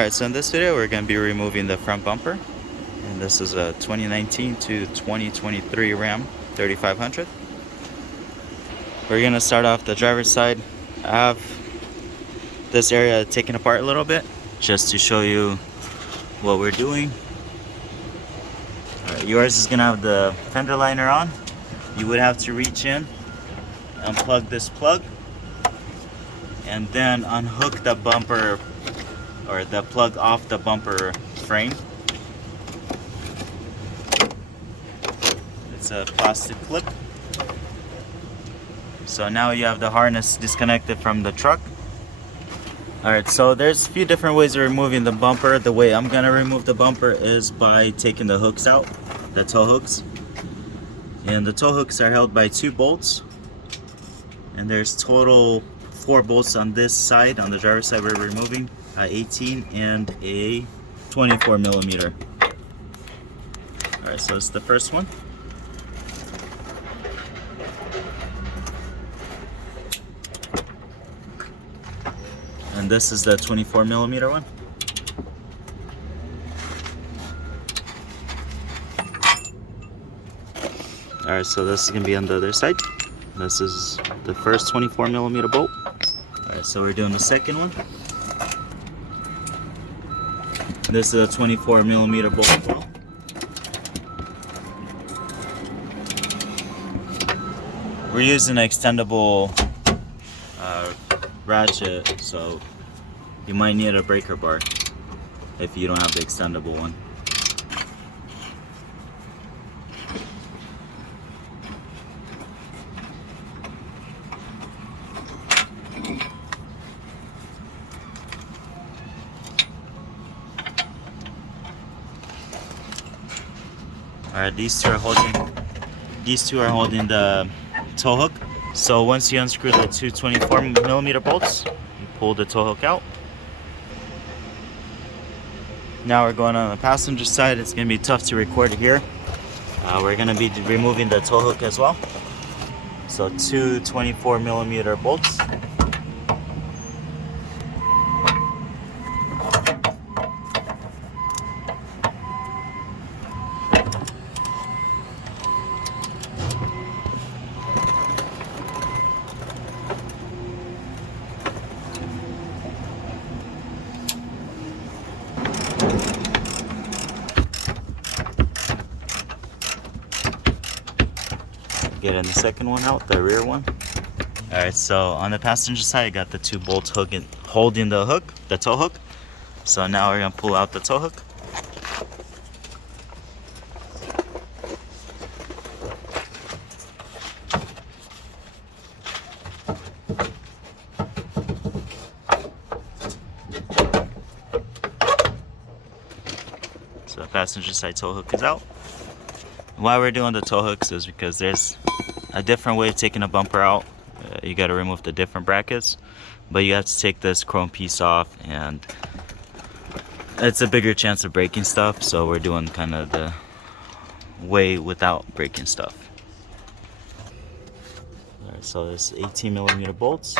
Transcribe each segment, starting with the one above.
Alright, so in this video we're going to be removing the front bumper, and this is a 2019 to 2023 Ram 3500. We're going to start off the driver's side. I have this area taken apart a little bit just to show you what we're doing. Alright, yours is going to have the fender liner on. You would have to reach in, unplug this plug, and then unhook the bumper or the plug off the bumper frame. It's a plastic clip. So now you have the harness disconnected from the truck. Alright, so there's a few different ways of removing the bumper. The way I'm gonna remove the bumper is by taking the hooks out, the tow hooks. And the tow hooks are held by 2 bolts. And there's total 4 bolts on this side, on the driver's side we're removing. 18 and a 24 millimeter. Alright, so it's the first one. And this is the 24 millimeter one. Alright, so this is going to be on the other side. This is the first 24 millimeter bolt. Alright, so we're doing the second one. This is a 24 millimeter bolt as well. We're using an extendable ratchet, so you might need a breaker bar if you don't have the extendable one. Alright, these two are holding the tow hook. So once you unscrew the two 24 millimeter bolts, you pull the tow hook out. Now we're going on the passenger side. It's going to be tough to record here. We're going to be removing the tow hook as well. So 2 24 millimeter bolts. Getting the second one out, the rear one. Alright, so on the passenger side, I got the 2 bolts holding the hook, the tow hook. So now we're going to pull out the tow hook. So the passenger side tow hook is out. Why we're doing the tow hooks is because there's a different way of taking a bumper out. You got to remove the different brackets, but you have to take this chrome piece off, and it's a bigger chance of breaking stuff, so we're doing kind of the way without breaking stuff. Alright, so there's 18 millimeter bolts.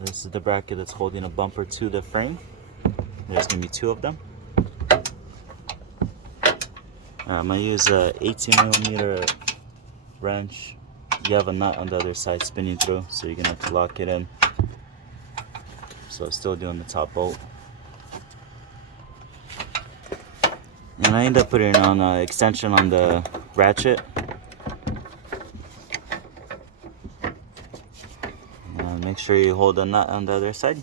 This is the bracket that's holding a bumper to the frame. There's going to be 2 of them. I'm going to use a 18 millimeter wrench. You have a nut on the other side spinning through, so you're going to have to lock it in. So it's still doing the top bolt. And I end up putting on an extension on the ratchet. Make sure you hold the nut on the other side.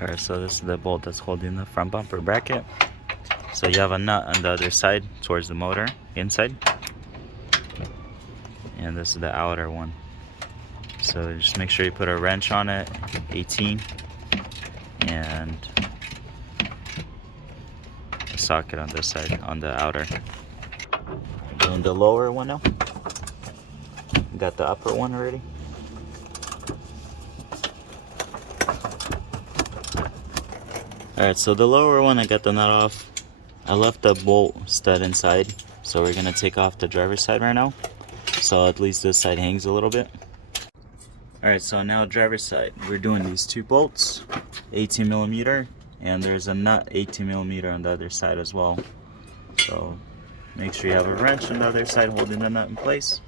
Alright, so this is the bolt that's holding the front bumper bracket. So you have a nut on the other side towards the motor, inside. And this is the outer one. So just make sure you put a wrench on it, 18, and a socket on this side, on the outer. Doing the lower one now. Got the upper one already. Alright, so the lower one, I got the nut off. I left the bolt stud inside, so we're gonna take off the driver's side right now. So at least this side hangs a little bit. Alright, so now driver's side. We're doing these two bolts, 18 millimeter, and there's a nut 18 millimeter on the other side as well. So make sure you have a wrench on the other side holding the nut in place.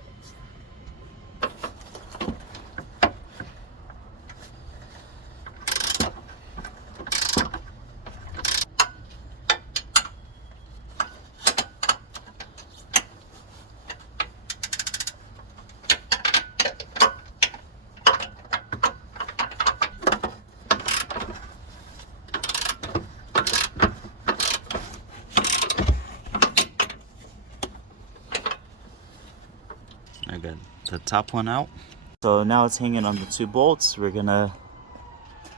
I got the top one out. So now it's hanging on the two bolts. We're gonna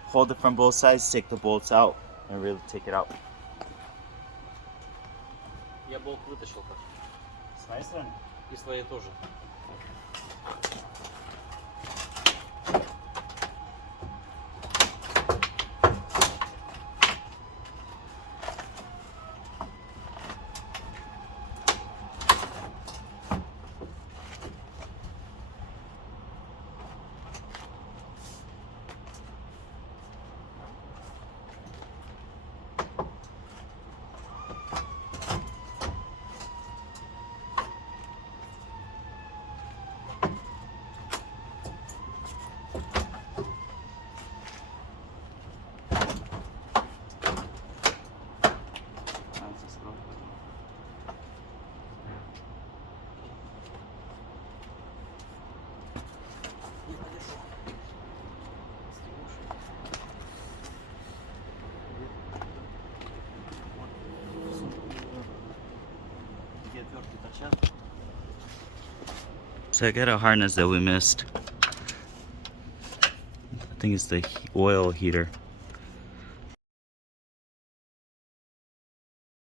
hold it from both sides, take the bolts out, and really take it out. Я болт вытащил как. С моей стороны? И своей тоже. So I got a harness that we missed. I think it's the oil heater.